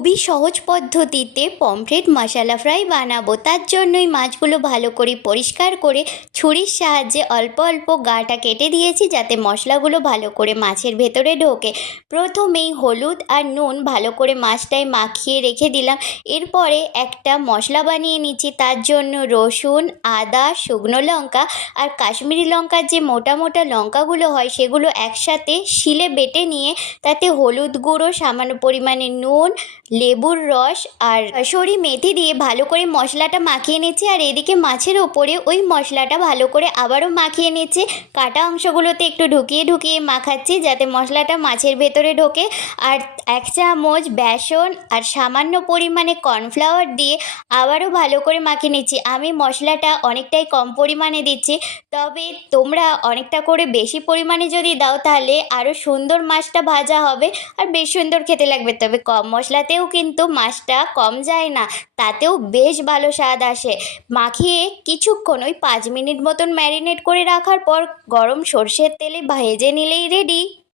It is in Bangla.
খুবই সহজ পদ্ধতিতে পমফ্রেট মশলা ফ্রাই বানাবো। তার জন্যই মাছগুলো ভালো করে পরিষ্কার করে ছুরির সাহায্যে অল্প অল্প গাটা কেটে দিয়েছি, যাতে মশলাগুলো ভালো করে মাছের ভেতরে ঢোকে। প্রথমেই হলুদ আর নুন ভালো করে মাছটায় মাখিয়ে রেখে দিলাম। এরপরে একটা মশলা বানিয়ে নিচ্ছি। তার জন্য রসুন, আদা, শুকনো লঙ্কা আর কাশ্মীরি লঙ্কার যে মোটা মোটা লঙ্কাগুলো হয় সেগুলো একসাথে শিলে বেটে নিয়ে তাতে হলুদ গুঁড়ো, সামান্য পরিমাণে নুন, লেবুর রস আর কাসুরি মেথি দিয়ে ভালো করে মশলাটা মাখিয়ে নিচ্ছি। আর এদিকে মাছের ওপরে ওই মশলাটা ভালো করে আবারও মাখিয়ে নিচ্ছি। কাটা অংশগুলোতে একটু ঢুকিয়ে ঢুকিয়ে মাখাচ্ছি যাতে মশলাটা মাছের ভেতরে ঢোকে। আর 1 চামচ বেসন আর সামান্য পরিমাণে কর্নফ্লাওয়ার দিয়ে আবারও ভালো করে মাখিয়ে নিচ্ছি। আমি মশলাটা অনেকটাই কম পরিমাণে দিচ্ছি, তবে তোমরা অনেকটা করে বেশি পরিমাণে যদি দাও তাহলে আরও সুন্দর মাছটা ভাজা হবে আর বেশ সুন্দর খেতে লাগবে। তবে কম মশলাতেও কিন্তু মাছটা কম যায় না, তাতেও বেশ ভালো স্বাদ আসে। মাখিয়ে কিছুক্ষণ ওই 5 মিনিট মতন ম্যারিনেট করে রাখার পর গরম সর্ষের তেলে ভেজে নিলেই রেডি।